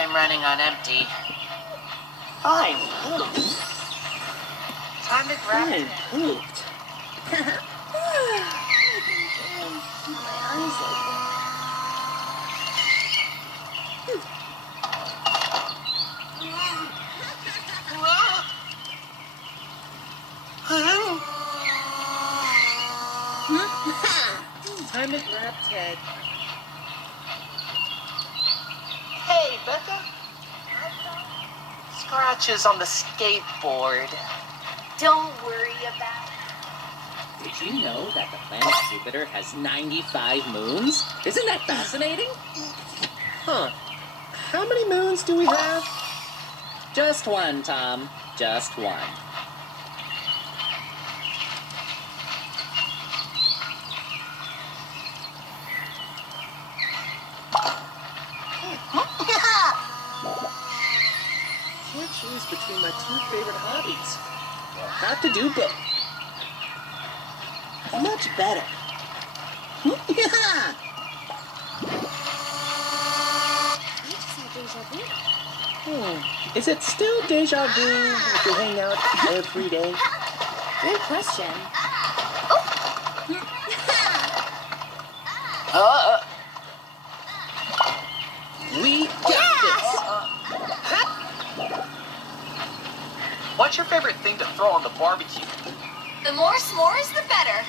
I'm running on empty. I pooped. Time to grab I it. pooped. My eyes open. Time to grab Ted. Hey, Becca. Scratches on the skateboard. Don't worry about it. Did you know that the planet Jupiter has 95 moons? Isn't that fascinating? Huh. How many moons do we have? Just one, Tom. Just one. Can't choose between my two favorite hobbies. I'll have to do both. Much better. Is it still deja vu if you hang out every day? Good question. We got this! What's your favorite thing to throw on the barbecue? The more s'mores, the better.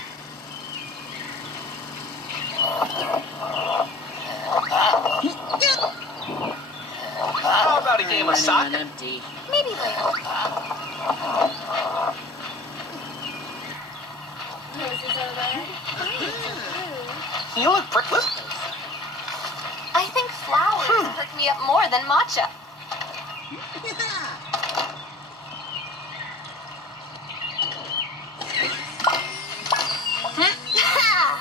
How about a game of Running on soccer? empty. Maybe later. Roses are red. Violets are blue. You look pretty. I think flowers perk me up more than matcha. Favorite sound?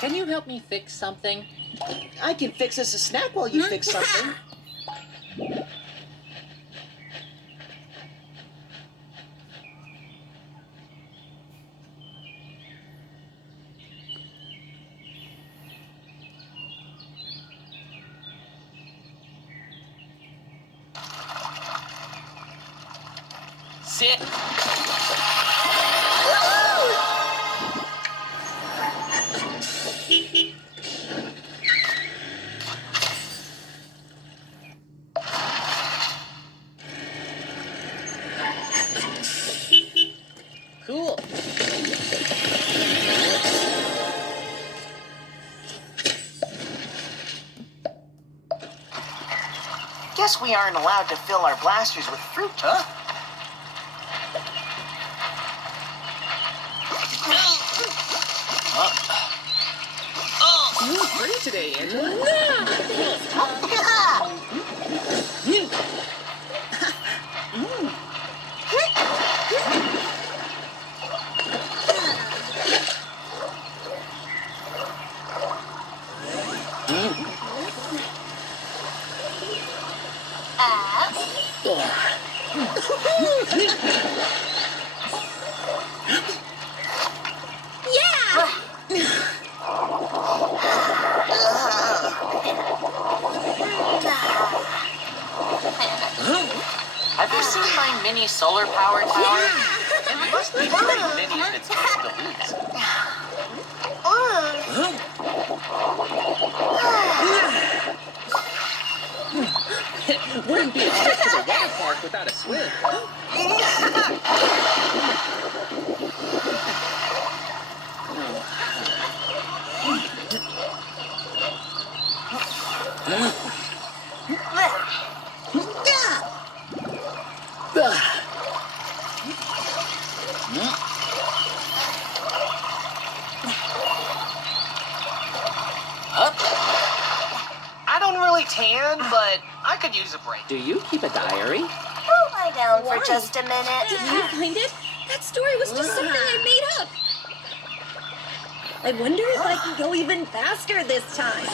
Can you help me fix something? I can fix us a snack while you fix something. Sit. Cool. Guess we aren't allowed to fill our blasters with fruit, huh? You look pretty today, Angela. Have you seen my mini solar powered tower? It must be pretty mini if it's going to lose. Wouldn't be a trip to the water park without a swim. I don't really tan, but I could use a break. Do you keep a diary? Lie down for just a minute. Did you find it? That story was just something I made up. I wonder if I can go even faster this time.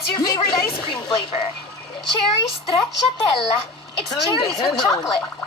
What's your favorite ice cream flavor? Cherry stracciatella. It's Time to cherries head with home. chocolate.